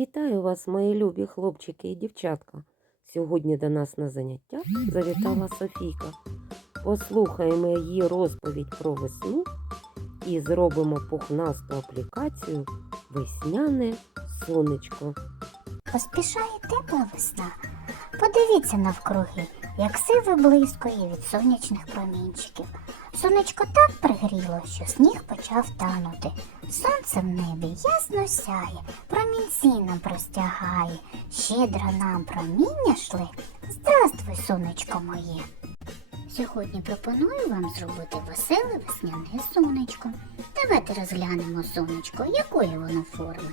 Вітаю вас, мої любі хлопчики і дівчатка. Сьогодні до нас на заняття завітала Софійка. Послухаємо її розповідь про весну і зробимо пухнасту аплікацію Весняне сонечко. Поспішає тепла весна. Подивіться навкруги, як все виблискує від сонячних промінчиків. Сонечко так пригріло, що сніг почав танути. Сонце в небі ясно сяє, нам простягає, щедро нам проміння шле. Здравствуй, сонечко моє. Сьогодні пропоную вам зробити веселе весняне сонечко. Давайте розглянемо сонечко, якої воно форми.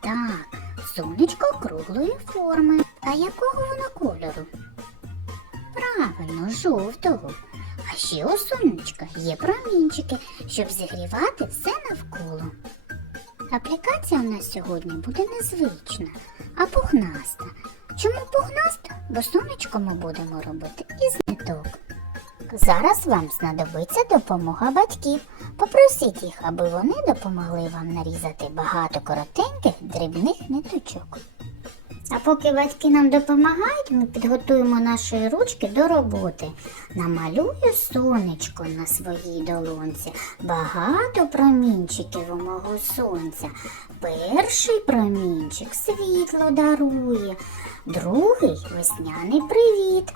Так, сонечко круглої форми. А якого воно кольору? Правильно, жовтого. А ще у сонечка є промінчики, щоб зігрівати все навколо. Аплікація у нас сьогодні буде незвична, а пухнаста. Чому пухнаста? Бо сонечко ми будемо робити із ниток. Зараз вам знадобиться допомога батьків. Попросіть їх, аби вони допомогли вам нарізати багато коротеньких дрібних ниточок. А поки батьки нам допомагають, ми підготуємо наші ручки до роботи. Намалюю сонечко на своїй долонці. Багато промінчиків у мого сонця. Перший промінчик світло дарує, другий весняний привіт.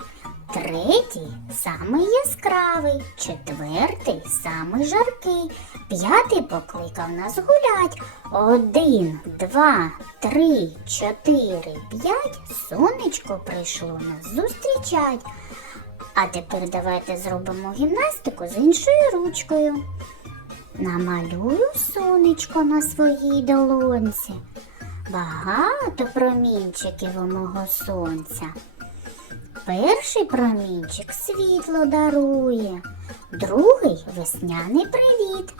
Третій самий яскравий, четвертий самий жаркий, п'ятий покликав нас гулять. Один, два, три, чотири, п'ять. Сонечко прийшло нас зустрічать. А тепер давайте зробимо гімнастику з іншою ручкою. Намалюю сонечко на своїй долонці. Багато промінчиків у мого сонця. Перший промінчик світло дарує, другий весняний привіт,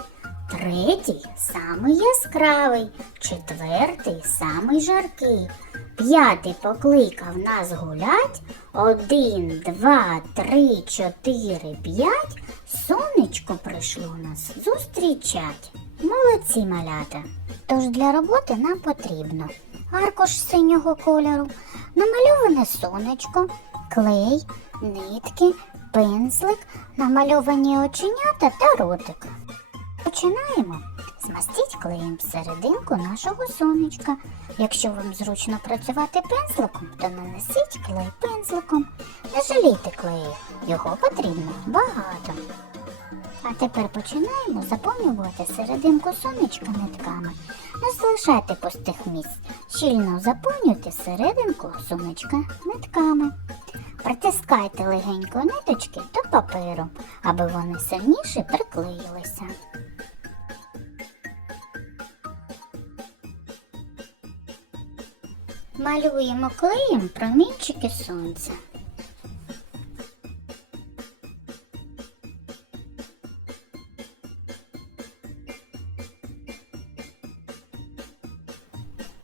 третій самий яскравий, четвертий самий жаркий, п'ятий покликав нас гулять. Один, два, три, чотири, п'ять. Сонечко прийшло нас зустрічать. Молодці малята. Тож для роботи нам потрібно аркуш синього кольору, намальоване сонечко, клей, нитки, пензлик, намальовані оченята та ротик. Починаємо. Змастіть клеєм серединку нашого сонечка. Якщо вам зручно працювати пензликом, то нанесіть клей пензликом. Не жалійте клею, його потрібно багато. А тепер починаємо заповнювати серединку сонечка нитками. Не залишайте пустих місць. Щільно заповнюйте серединку сонечка нитками. Притискайте легенько ниточки до паперу, аби вони сильніше приклеїлися. Малюємо клеєм промінчики сонця.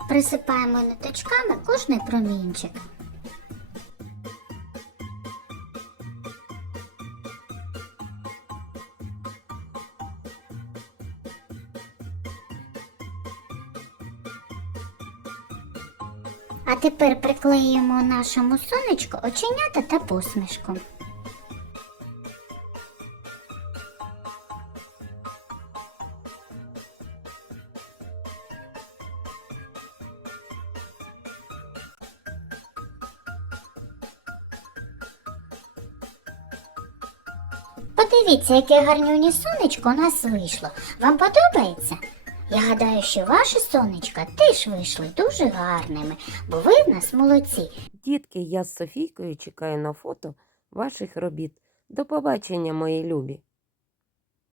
Присипаємо ниточками кожний промінчик. А тепер приклеїмо нашому сонечку оченята та посмішку. Подивіться, яке гарнюні сонечко у нас вийшло. Вам подобається? Я гадаю, що ваші сонечка теж вийшли дуже гарними, бо ви в нас молодці. Дітки, я з Софійкою чекаю на фото ваших робіт. До побачення, мої любі!